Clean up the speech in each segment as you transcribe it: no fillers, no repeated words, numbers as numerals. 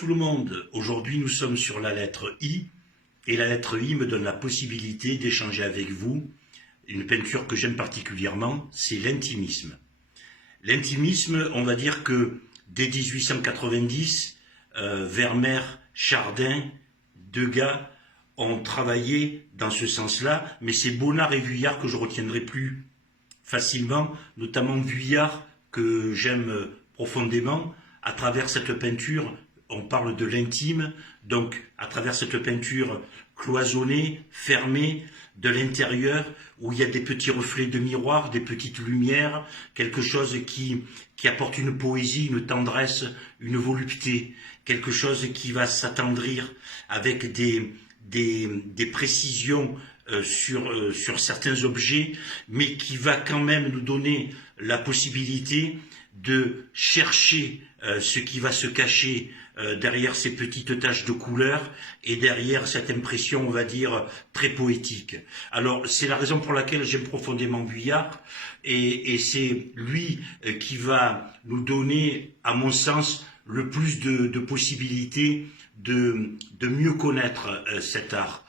tout le monde, aujourd'hui nous sommes sur la lettre I, et la lettre I me donne la possibilité d'échanger avec vous une peinture que j'aime particulièrement, c'est l'intimisme. L'intimisme, on va dire que dès 1890, Vermeer, Chardin, Degas ont travaillé dans ce sens-là, mais c'est Bonnard et Vuillard que je retiendrai plus facilement, notamment Vuillard que j'aime profondément. À travers cette peinture, on parle de l'intime, donc à travers cette peinture cloisonnée, fermée, de l'intérieur, où il y a des petits reflets de miroir, des petites lumières, quelque chose qui apporte une poésie, une tendresse, une volupté, quelque chose qui va s'attendrir avec des précisions sur certains objets, mais qui va quand même nous donner la possibilité de chercher ce qui va se cacher derrière ces petites taches de couleur et derrière cette impression, on va dire, très poétique. Alors, c'est la raison pour laquelle j'aime profondément Vuillard, et c'est lui qui va nous donner, à mon sens, le plus de possibilités de mieux connaître cet art.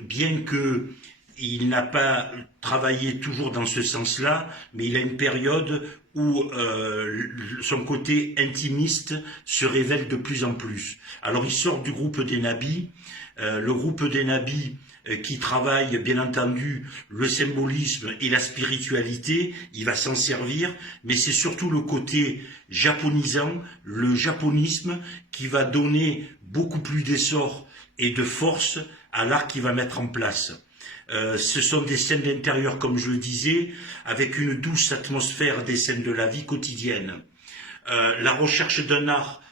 Bien que il n'a pas travaillé toujours dans ce sens-là, mais il a une période où son côté intimiste se révèle de plus en plus. Alors il sort du groupe des Nabis, le groupe des Nabis qui travaille bien entendu le symbolisme et la spiritualité, il va s'en servir, mais c'est surtout le côté japonisant, le japonisme qui va donner beaucoup plus d'essor et de force à l'art qu'il va mettre en place. Ce sont des scènes d'intérieur, comme je le disais, avec une douce atmosphère des scènes de la vie quotidienne. La recherche d'un art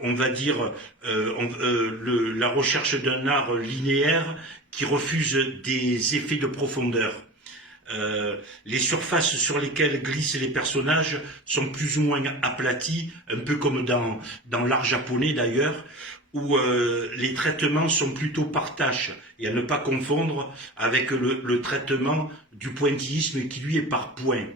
on va dire, la recherche d'un art linéaire qui refuse des effets de profondeur. Les surfaces sur lesquelles glissent les personnages sont plus ou moins aplaties, un peu comme dans l'art japonais d'ailleurs, où les traitements sont plutôt par tâches, et à ne pas confondre avec le traitement du pointillisme qui lui est par point.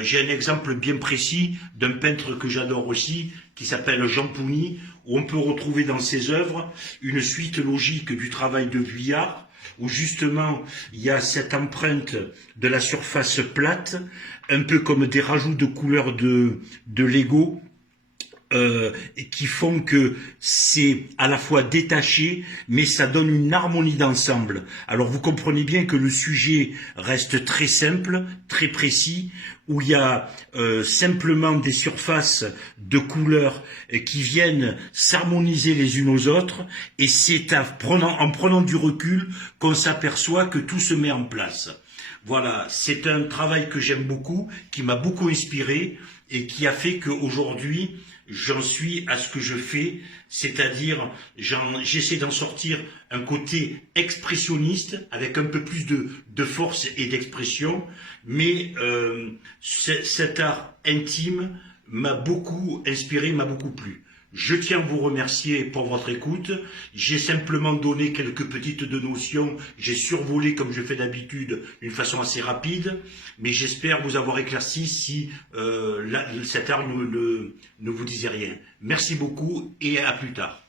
J'ai un exemple bien précis d'un peintre que j'adore aussi, qui s'appelle Jean Pougny, où on peut retrouver dans ses œuvres une suite logique du travail de Vuillard, où justement il y a cette empreinte de la surface plate, un peu comme des rajouts de couleurs de Lego, qui font que c'est à la fois détaché, mais ça donne une harmonie d'ensemble. Alors vous comprenez bien que le sujet reste très simple, très précis, où il y a simplement des surfaces de couleurs qui viennent s'harmoniser les unes aux autres, et c'est en prenant du recul qu'on s'aperçoit que tout se met en place. Voilà, c'est un travail que j'aime beaucoup, qui m'a beaucoup inspiré, et qui a fait qu'aujourd'hui, j'en suis à ce que je fais, c'est-à-dire j'essaie d'en sortir un côté expressionniste avec un peu plus de force et d'expression, mais cet art intime m'a beaucoup inspiré, m'a beaucoup plu. Je tiens à vous remercier pour votre écoute. J'ai simplement donné quelques petites notions. J'ai survolé, comme je fais d'habitude, d'une façon assez rapide. Mais j'espère vous avoir éclairci si cet art ne vous disait rien. Merci beaucoup et à plus tard.